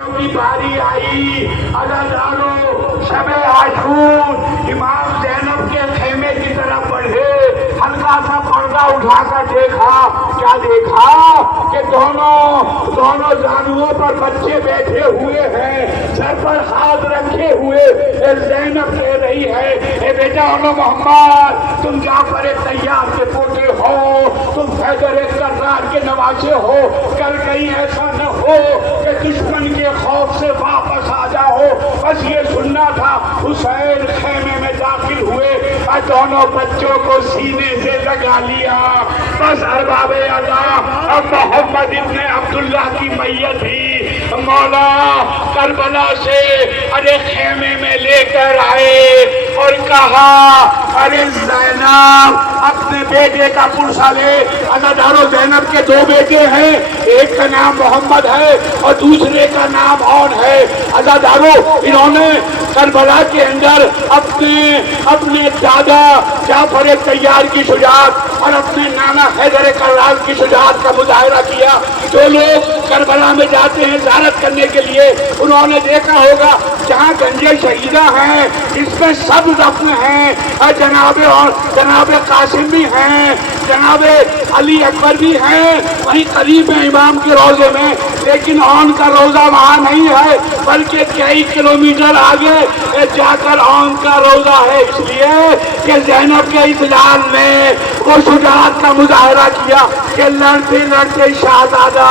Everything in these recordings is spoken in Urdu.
کی باری آئی عزادارو شب عاشور امام زینب کے خیمے کی طرف بڑھے ہلکا سا پردہ اٹھا کر دیکھا کیا دیکھا کہ دونوں زانوؤں پر بچے بیٹھے ہوئے ہیں سر پر ہاتھ رکھے ہوئے زینب کہہ رہی ہے اے بیٹا اولو محمد تم جعفر طیار کے پوتے ہو تم حیدر کرار کے نواسے ہو کل کہیں ایسا نہ ہو کہ دشمن کے خوف سے واپس آ جاؤ بس یہ سننا تھا حسین خیمے میں داخل ہوئے اور دونوں بچوں کو سینے سے لگا لیا بس ارباب ادا اب محمد ابن عبداللہ کی میت بھی مولا کربلا سے ارے خیمے میں لے کر آئے اور کہا ارے زینب اپنے بیٹے کا پرسہ لے عزادارو زینب کے دو بیٹے ہیں ایک کا نام محمد ہے اور دوسرے کا نام عون ہے عزادارو انہوں نے کربلا کے اندر اپنے دادا جعفر طیار کی شجاعت اور اپنے نانا حیدر کرار کی شجاعت کا مظاہرہ کیا جو لوگ کربلا میں جاتے ہیں زیارت کرنے کے لیے انہوں نے دیکھا ہوگا جہاں گنجے شہیدہ ہیں اس میں سب دفن ہیں اور جناب قاسم بھی ہیں جناب علی اکبر بھی ہیں وہیں قریب ہے امام کے روضے میں لیکن عون کا روضہ وہاں نہیں ہے بلکہ کئی کلومیٹر آگے جا کر عون کا روضہ ہے اس لیے کہ زینب کے اطلال نے وہ شجاعت کا مظاہرہ کیا کہ لڑتے لڑتے شہزادہ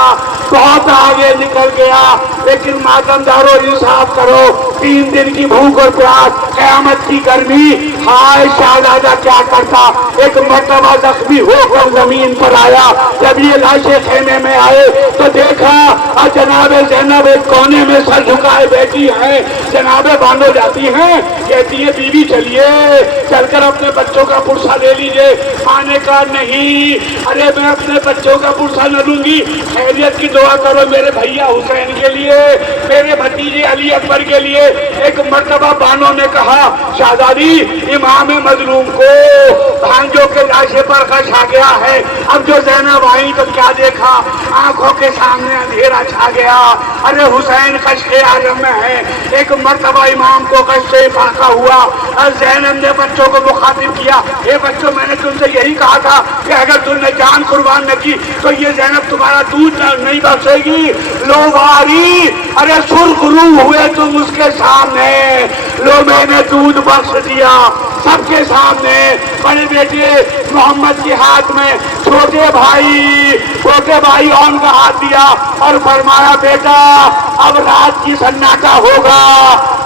بہت آگے نکل گیا لیکن ماتم دارو انصاف کرو 3 دن کی بھوک اور پیاس قیامت کی گرمی ہائے شہزادہ کیا کرتا ایک مرتبہ زخمی ہو کر زمین پر آیا جب یہ لاشیں خیمے میں آئے تو دیکھا اور جناب زینب ایک کونے میں سر جھکائے بیٹھی ہے جناب باندھو جاتی ہیں کہتی ہے بیوی چلیے چل کر اپنے بچوں کا پرسہ لے لیجئے آنے کا نہیں ارے میں اپنے بچوں کا پرسہ نہ لوں گی خیریت کی دعا کرو میرے بھیا حسین کے لیے میرے بھتیجے علی اکبر کے لیے ایک مرتبہ بانو نے کہا شہزادی امام مظلوم کو بھانجوں کے لاشے پر غش آ گیا ہے اب جو زینب آئی تو کیا دیکھا آنکھوں کے سامنے اندھیرا چھا گیا ارے حسین خشک عالم میں ہے ایک مرتبہ امام کو غش سے فاقہ ہوا اور زینب نے بچوں کو مخاطب کیا اے بچوں میں نے تم سے یہی کہا تھا کہ اگر تم نے جان قربان نہ کی تو یہ زینب تمہارا دودھ نہیں بخشے گی لو باری ارے سرخ روح ہوئے تم اس کے سامنے لو میں نے دودھ بخش دیا سب کے سامنے بڑے بیٹے محمد کے ہاتھ میں چھوٹے بھائی عون کا ہاتھ دیا اور فرمایا بیٹا اب رات کی سناٹا ہوگا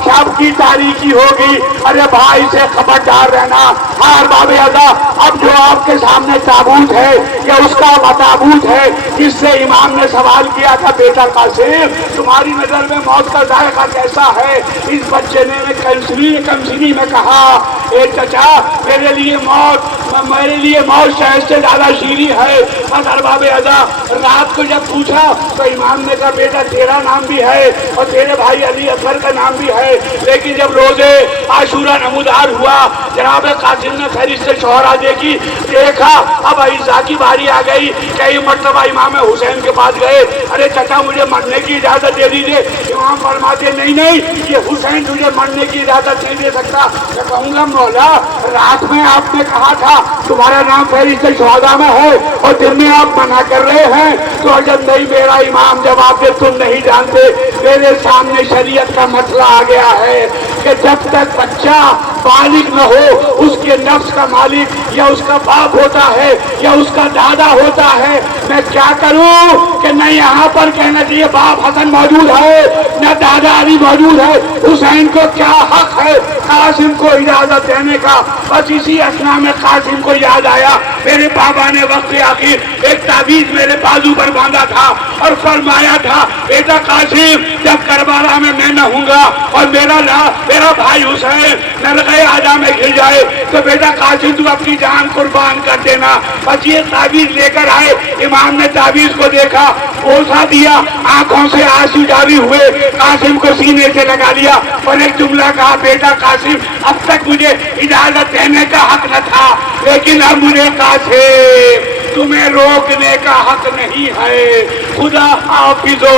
شب کی تاریکی ہوگی ارے بھائی سے خبردار رہنا ہر باب ادا اب جو آپ کے سامنے تابوت ہے یہ اس کا تابوت ہے جس سے امام نے سوال کیا تھا بیٹا قاسم تمہاری نظر میں موت کا ذائقہ کیسا ہے اس بچے نے کمسنی میں کہا اے چچا میرے لیے موت شہد سے زیادہ شیریں ہے اور ارباب ادا رات کو جب پوچھا تو امام نے کہا بیٹا تیرا نام بھی ہے اور تیرے بھائی علی اکبر کا نام بھی ہے لیکن جب روزے عاشورہ نمودار ہوا جناب قاسم نے فہرست سے شہرا دیکھا اب عیسیٰ کی باری آ گئی کئی مرتبہ امام حسین کے پاس گئے ارے چچا مجھے مرنے کی اجازت دے دیجئے امام فرماتے نہیں یہ حسین تجھے مرنے کی اجازت نہیں دے سکتا میں کہوں گا مولا رات میں آپ نے کہا تھا تمہارا نام فہرست شہداء میں ہے اور دن میں آپ منع کر رہے ہیں تو جب نہیں میرا امام جواب دے تم نہیں جانتے میرے سامنے شریعت کا مسئلہ آ گیا ہے کہ جب تک بچہ بالغ نہ ہو اس کے نفس کا مالک یا اس کا باپ ہوتا ہے یا اس کا دادا ہوتا ہے میں کیا کروں کہ نہ یہاں پر کہنا چاہیے باپ حسن موجود ہے نہ دادا علی موجود ہے حسین کو کیا حق ہے قاسم کو اجازت دینے کا بس اسی اثنا میں قاسم کو یاد آیا میرے بابا نے وقت آخر ایک تعویذ میرے بازو پر باندھا تھا اور فرمایا تھا بیٹا قاسم جب کربلا میں نہ ہوں گا اور میرا بھائی حسین نرغے آجا میں گر جائے تو بیٹا قاسم تو اپنی جان قربان کر دینا بس یہ تعویذ لے کر آئے امام نے تعویذ کو دیکھا بوسا دیا آنکھوں سے آنسو جاری ہوئے قاسم کو سینے سے لگا لیا اور ایک جملہ کہا بیٹا قاسم اب تک مجھے اجازت دینے کا حق نہ تھا لیکن اب مجھے قاسم تمہیں روکنے کا حق نہیں ہے خدا حافظ و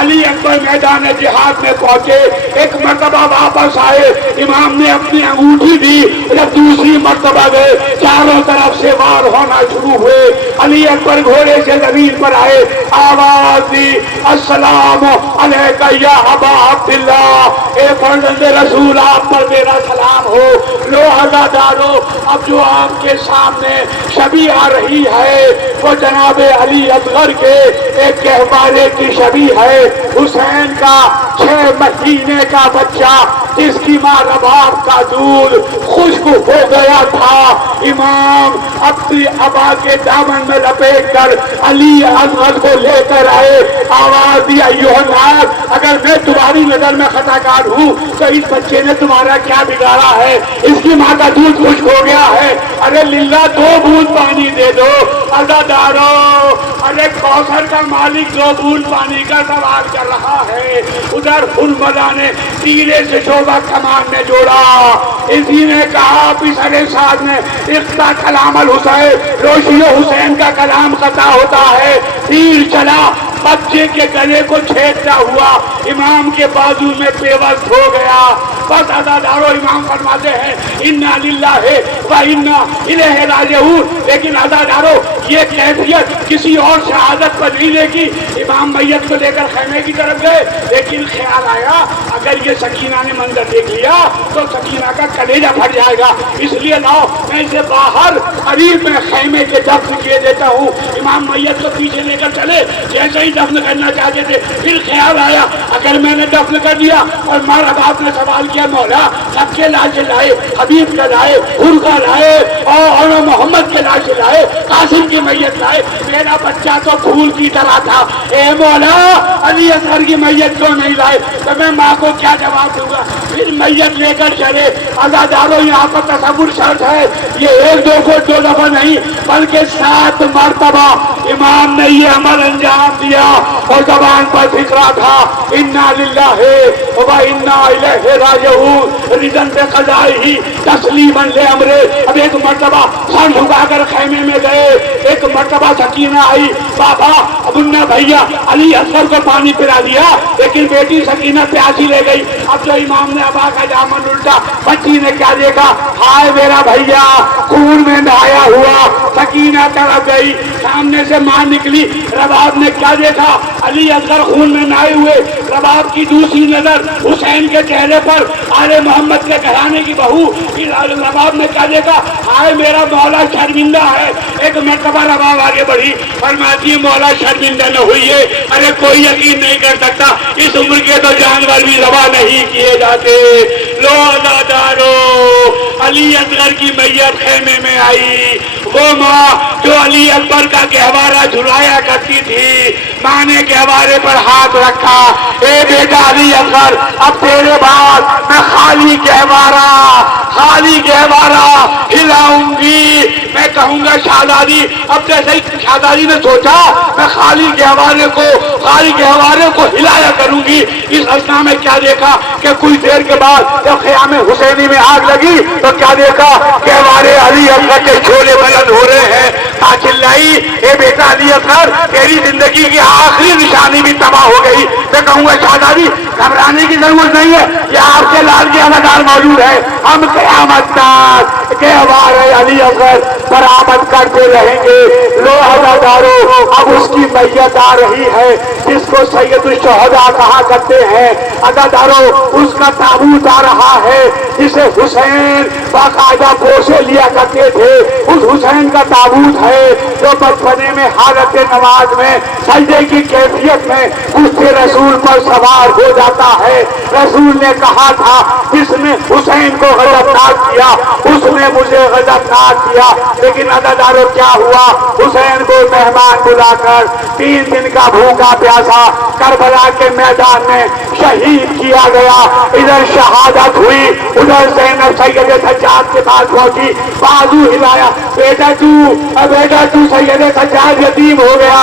علی اکبر میدان جہاد میں پہنچے، ایک مرتبہ واپس آئے، امام نے اپنی انگوٹھی دی، جب دوسری مرتبہ گئے چاروں طرف سے وار ہونا شروع ہوئے، علی اکبر گھوڑے سے زمین پر آئے، آواز دی السلام علیکہ یا ابا عبداللہ، اے فرزند رسول آپ پر میرا سلام ہو۔ لو عزادارو، اب جو آپ کے سامنے شبیہ آ رہی ہے وہ جناب علی اصغر کے ایک گہوارے کی شبیہ ہے، حسین کا 6 مہینے کا بچہ جس کی ماں رباب کا دودھ خشک ہو گیا تھا، امام اپنی ابا کے دامن میں لپیٹ کر علی اصغر کو لے کر آئے، آواز دی ایھا الناس، اگر میں تمہاری نظر میں خطا کار ہوں تو اس بچے نے تمہارا کیا بگاڑا ہے؟ اس کی ماں کا دودھ خشک ہو گیا ہے، ارے للہ 2 بوند پانی دے دو۔ عزادارو، ارے کوثر کا مالک 2 بوند پانی کا سوال کر رہا ہے، ادھر حرملا نے تیرے سے شعبہ کمان میں جوڑا، اسی نے کہا پسر سعد نے اقتا کلام الحسین، روشی حسین کا کلام قطع ہوتا ہے، تیر چلا بچے کے گلے کو چھیدتا ہوا امام کے بازو میں پیوست ہو گیا۔ بس عزادارو، امام فرماتے ہیں انا للہ و انا الیہ راجعون، لیکن عزادارو یہ کیفیت کسی اور شہادت پر نہیں دیکھی، امام میت کو لے کر خیمے کی طرف گئے، لیکن خیال آیا اگر یہ سکینہ نے منظر دیکھ لیا تو سکینہ کا کلیجہ پھٹ جائے گا، اس لیے لاؤ میں اسے باہر قریب میں خیمے کے دفن کیے دیتا ہوں۔ امام میت کو پیچھے لے کر چلے، جیسے ہی دفن کرنا چاہتے تھے پھر خیال آیا اگر میں نے دفن کر دیا اور ماں باپ نے سوال کیا مولا سب کے لاشیں لائے، حبیب کا لائے، حر کا لائے اور محمد کے لاشیں لائے، قاسم کی میت لائے، میرا بچہ تو پھول کی طرح تھا، اے مولا علی اصغر کی میت کیوں نہیں لائے؟ تو میں ماں کو کیا جواب دوں گا؟ پھر میت لے کر چلے۔ عزادارو، یہاں پر تصور شرط ہے، یہ 1-2 دفعہ نہیں بلکہ 7 مرتبہ امام نے یہ عمل انجام دیا اور زبان پر فکرہ تھا انا للہ و انا الیہ راجعون، رضن بقضائہ تسلیما لامرہ۔ اب ایک مرتبہ سر جھکا کر خیمے میں گئے، ایک مرتبہ سکینہ آئی، بابا ابنا بھیا علی اصغر کو پانی پلا دیا، لیکن بیٹی سکینہ پیاسی لے گئی۔ اب جو امام نے ابا کا دامن الٹا، بچی نے کیا دیکھا؟ ہائے میرا بھیا خون میں نہایا ہوا۔ سکینہ طرف گئی، سامنے سے ماں نکلی، رباب نے کیا دیکھا؟ علی اصغر خون میں نہائے ہوئے۔ رباب کی دوسری نظر حسین کے چہرے پر، آل محمد کے گھرانے کی بہو، رباب نے کیا دیکھا؟ ہائے میرا مولا شرمندہ ہے۔ ایک مرتبہ رباب آگے بڑھی، فرماتی ہے مولا شرمندہ نہ ہوئیے، ارے کوئی یقین نہیں کر سکتا، اس عمر کے تو جانور بھی ذبح نہیں کیے جاتے۔ لو عزادارو، علی اصغر کی میت خیمے میں آئی، وہ ماں جو علی اکبر کا گہوارہ جھلایا کرتی تھی، ماں نے گہوارے پر ہاتھ رکھا، اے بیٹا علی اصغر اب تیرے بعد میں خالی گہوارہ ہلاؤں گی، میں کہوں گا شہزادی، اب جیسے ہی شہزادی نے سوچا میں خالی گہوارے کو ہلایا کروں گی، اس اثنا میں کیا دیکھا کہ کچھ دیر کے بعد جب خیام حسینی میں آگ لگی تو کیا دیکھا؟ گہوارے علی اصغر کے شعلے بلند ہو رہے ہیں۔ چلائی، اے بیٹا علی اصغر تیری زندگی کی آخری نشانی بھی تباہ ہو گئی۔ میں کہوں گا شہزادی گھبرانے کی ضرورت نہیں ہے، یہ آپ کے لال کے عزادار موجود ہے، ہم قیامت تک گہوارے علی اصغر برآمد کرتے رہیں گے۔ لو عزادارو، اب اس کی میت آ رہی ہے جس کو سید الشہداء کہا کرتے ہیں، عزادارو اس کا تابوت آ رہا ہے جسے حسین باقاعدہ بوسے لیا کرتے تھے، اس حسین کا تابوت ہے جو بچپنے میں حالت نماز میں سجدے کی کیفیت میں اس رسول پر سوار ہو جاتا ہے۔ رسول نے کہا تھا جس نے حسین کو غضبناک کیا اس نے مجھے غضبناک کیا، لیکن عزادارو کیا ہوا؟ حسین کو مہمان بلا کر 3 دن کا بھوکا پیاسا کربلا کے میدان میں شہید کیا گیا۔ ادھر شہادت ہوئی، ادھر زینب سید سجاد کے پاس پہنچی، بازو ہلایا، بیٹا تو سید سجاد یتیم ہو گیا،